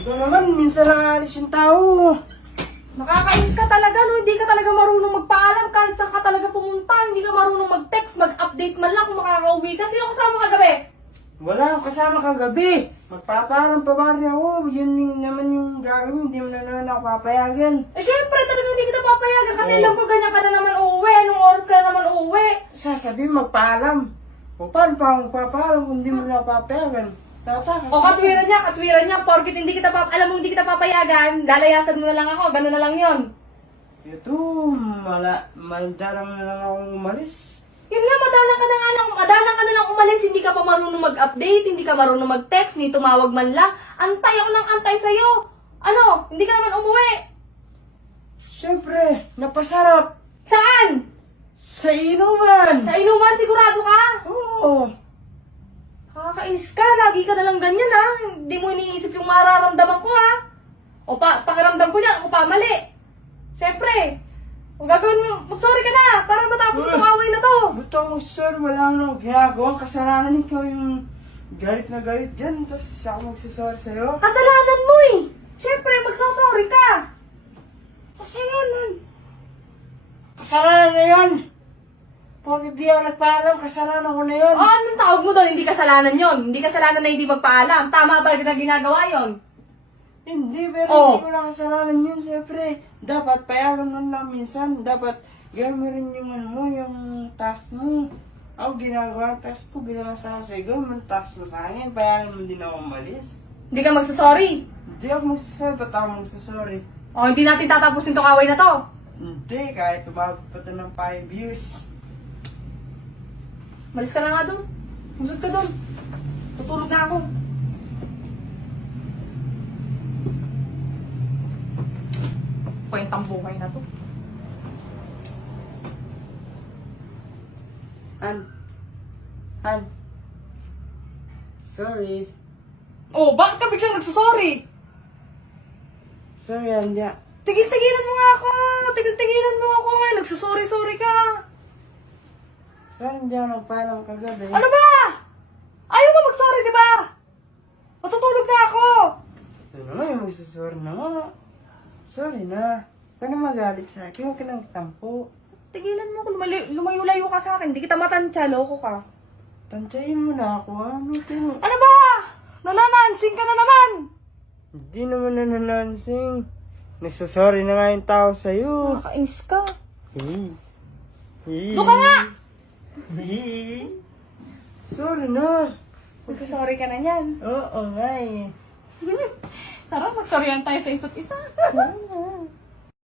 Ikaw naman, minsan lang alis yung tao. Nakakainis ka talaga, no? Hindi ka talaga marunong magpaalam kahit saan ka talaga pumunta. Hindi ka marunong mag-text, mag-update man lang kung makakauwi ka. Sino kasama ka gabi? Wala akong kasama kagabi. Magpaparang pa bari ako. Yun yung naman yung gagawin. Hindi mo na naman ako papayagan. Eh, syempre, talagang hindi kita papayagan kasi Oo. alam ko ganyan ka na naman uuwi. Anong oras ka na naman uuwi? Sasabihin magpaalam. O paano pa akong magpapaalam kung hindi mo na papayagan? Tatakas. O katwiran niya, porkit hindi kita alam mo hindi kita papayagan, lalayasan mo na lang ako, gano'n na lang yon. Ito, madalang na lang akong umalis. Yun nga, madalang ka na lang umalis, hindi ka pa marunong mag-update, hindi ka marunong mag-text, ni tumawag man lang. Antay ako ng antay sa'yo. Ano, hindi ka naman umuwi. Siyempre, napasarap. Saan? Sa inuman. Sa inuman, sigurado ka? Oo. Kakainis ka, lagi ka na lang ganyan ha. Hindi mo iniisip yung mararamdaman ko ha. O pakiramdam ko niyan, ako pa mali. Siyempre, kung gagawin mo, mag-sorry ka na para matapos itong away na to. Ba't ako, sir, wala nang ginagawang kasalanan. Ikaw yung galit na galit dyan. Tapos ako magsasorry sa'yo. Kasalanan mo eh. Siyempre, magsasorry ka. Kasalanan. Kasalanan na yan. Pag hindi ako nagpaalam, kasalanan ko na yun. O, anong tawag mo doon? Hindi kasalanan yon. Hindi kasalanan na hindi magpaalam. Tama ba na ginagawa yon? Hindi, pero Oh. hindi ko lang kasalanan yun. Siyempre, dapat payagan mo lang minsan. Dapat gawin mo rin yung ano mo, yung task mo. Ako ginagawa ang task ko, ginawa sa sa'yo. Gawin mo ang task mo sa akin. Payagan mo din ako umalis. Hindi ka magsasorry. Hindi ako magsasabi, ba't ako magsasorry? O, hindi natin tatapusin itong away na to. Hindi, kahit tumabot pa ito ng 5 years. Malis ka na nga doon. Musod ka doon. Tutulog na ako. Kwentang buhay na to. Han. Sorry. Oh, bakit ka biglang nagsasorry? Sorry, Anja. Tigil-tigilan mo nga ako. Tigil-tigilan mo ako ngayon. Nagsasorry-sorry ka. Sorry, hindi ako nagpaalam kagabi. Ano ba? Ayaw mo mag-sorry, di ba? Matutulog na ako. Ano nga yung magsasorry na nga? Sorry na. Huwag na magalit sa akin. Huwag ka nang tampo. Tigilan mo ako. Lumayo-layo ka sa akin. Hindi kita matansya. Loko ka. Tansyahin mo na ako, ha? Ano ba? Nananansing ka na naman. Hindi naman nananansing. Nagsasorry na nga yung tao sa'yo. Nakakainis ka. Doon Doon ka nga! Sorry na. Magsasorry ka na niyan. Oo nga eh. Tara, magsorryan tayo sa isa't isa.